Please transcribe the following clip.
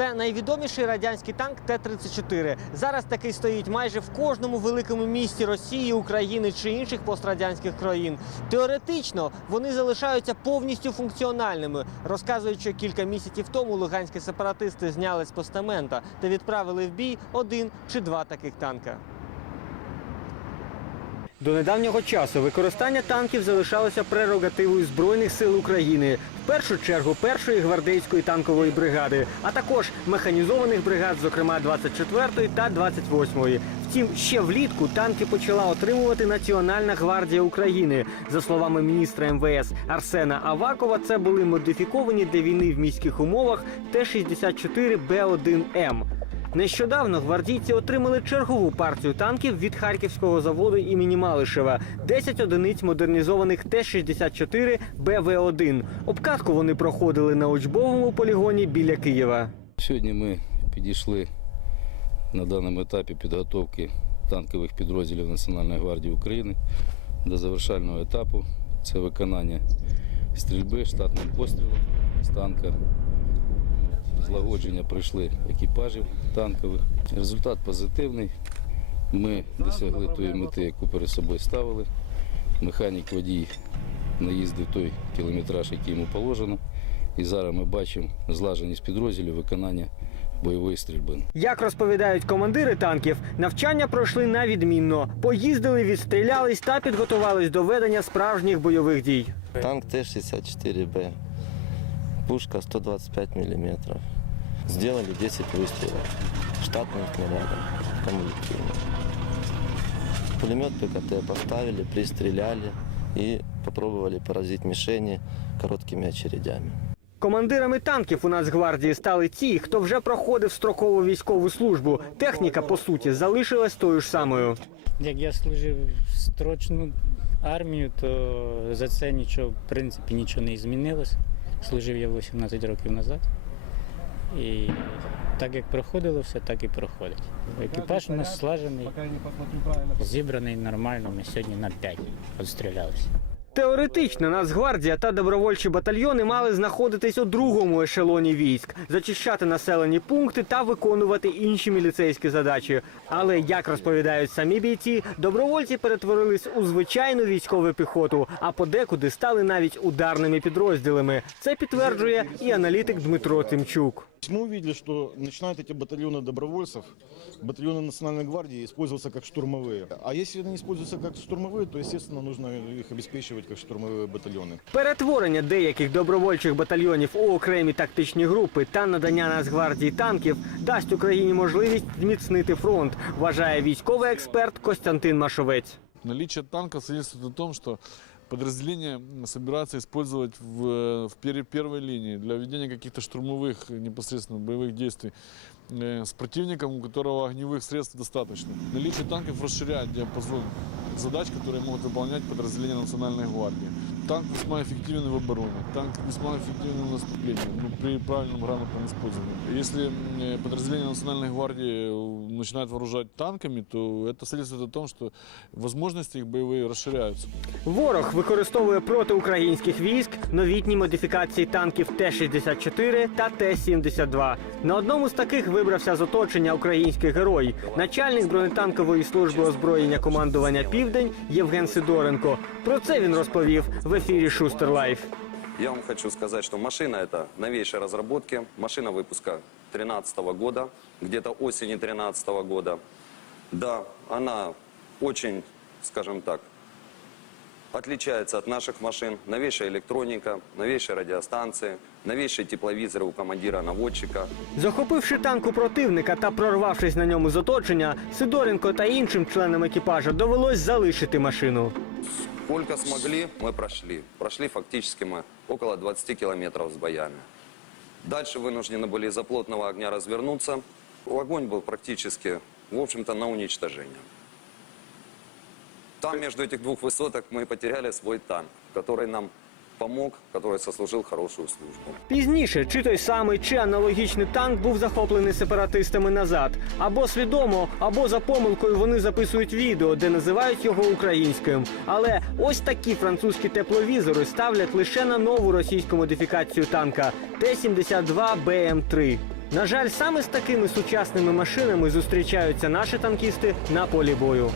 Це найвідоміший радянський танк Т-34. Зараз такий стоїть майже в кожному великому місті Росії, України чи інших пострадянських країн. Теоретично вони залишаються повністю функціональними. Розказують, що кілька місяців тому луганські сепаратисти зняли з постамента та відправили в бій один чи два таких танка. До недавнього часу використання танків залишалося прерогативою Збройних сил України, в першу чергу першої гвардейської танкової бригади, а також механізованих бригад, зокрема 24-ї та 28-ї. Втім, ще влітку танки почала отримувати Національна гвардія України. За словами міністра МВС Арсена Авакова, це були модифіковані для війни в міських умовах Т-64Б1М. Нещодавно гвардійці отримали чергову партію танків від харківського заводу імені Малишева. 10 одиниць модернізованих Т-64 БВ-1. Обкатку вони проходили на учбовому полігоні біля Києва. Сьогодні ми підійшли на даному етапі підготовки танкових підрозділів Національної гвардії України до завершального етапу. Це виконання стрільби штатним пострілом з танка. Злагодження пройшли екіпажів танкових. Результат позитивний. Ми досягли тої мети, яку перед собою ставили. Механік водій наїздив той кілометраж, який йому положено. І зараз ми бачимо злаженість підрозділів виконання бойової стрільби. Як розповідають командири танків, навчання пройшли на відмінно. Поїздили, відстрілялись та підготувались до ведення справжніх бойових дій. Танк Т-64Б. Пушка 125 мм Сделали 10 выстрелов. Штатным снарядом. Кумулятивным. Пулемет ПКТ поставили, пристреляли и попробовали поразить мишени короткими очередями. Командирами танків у Нацгвардії стали ті, хто вже проходив строкову військову службу. Техніка, по суті, залишилась тою ж самою. Як я служив в строчну армію, то за це нічого, в принципі, нічого не змінилось. Служив я 18 років назад. І так як проходило все, так і проходить. Екіпаж у нас слажений, зібраний нормально. Ми сьогодні на 5 відстрілялися. Теоретично Нацгвардія та добровольчі батальйони мали знаходитись у другому ешелоні військ, зачищати населені пункти та виконувати інші міліцейські задачі. Але як розповідають самі бійці, добровольці перетворились у звичайну військову піхоту, а подекуди стали навіть ударними підрозділами. Це підтверджує і аналітик Дмитро Тимчук. Мы увидели, что начинают эти батальоны добровольцев, батальоны Национальной гвардии использоваться как штурмовые. А если они используются как штурмовые, то, естественно, нужно их обеспечивать как штурмовые батальоны. Перетворення деяких добровольчих батальйонів у окремі тактичні групи та надання Нацгвардії танків дасть Україні можливість зміцнити фронт, вважає військовий експерт Костянтин Машовець. Наличие танка свидетельствует о том, что подразделения собираются использовать в, в пер- первой линии для ведения каких-то штурмовых непосредственно боевых действий э, с противником, у которого огневых средств достаточно. Наличие танков расширяет диапазон задач, которые могут выполнять подразделения Национальной гвардии. Танк весьма эффективен в обороне, танк весьма эффективен в наступлении, ну, при правильном грамотном использовании. Если э, подразделения Национальной гвардии э, начинают вооружать танками, то это свидетельствует о том, что возможности их боевые расширяются. Ворог використовує проти українських військ новітні модифікації танків Т-64 та Т-72. На одному з таких вибрався з оточення український герой, начальник бронетанкової служби озброєння командування Південь Євген Сидоренко. Про це він розповів в ефірі Шустер Лайф. Я вам хочу сказать, что машина это новейшей разработки, машина выпуска 2013 года, где-то осени 2013 года. Да, она очень, скажем так, отличается от наших машин. Новейшая электроника, новейшие радиостанции, новейшие тепловизоры у командира-наводчика. Захопивши танк у противника та прорвавшись на ньому з оточення, Сидоренко та іншим членам екіпажа довелось залишити машину. Сколько смогли, мы прошли. Прошли фактически мы около 20 километров с боями. Дальше вынуждены были из-за плотного огня развернуться. Огонь был практически, в общем-то, на уничтожение. Там между этих двух высоток мы потеряли свой танк, который нам помог, который сослужил хорошую службу. Пізніше чи той самий, чи аналогічний танк був захоплений сепаратистами назад. Або свідомо, або за помилкою вони записують відео, де називають його українським. Але ось такі французькі тепловізори ставлять лише на нову російську модифікацію танка Т-72 БМ-3. На жаль, саме з такими сучасними машинами зустрічаються наші танкісти на полі бою.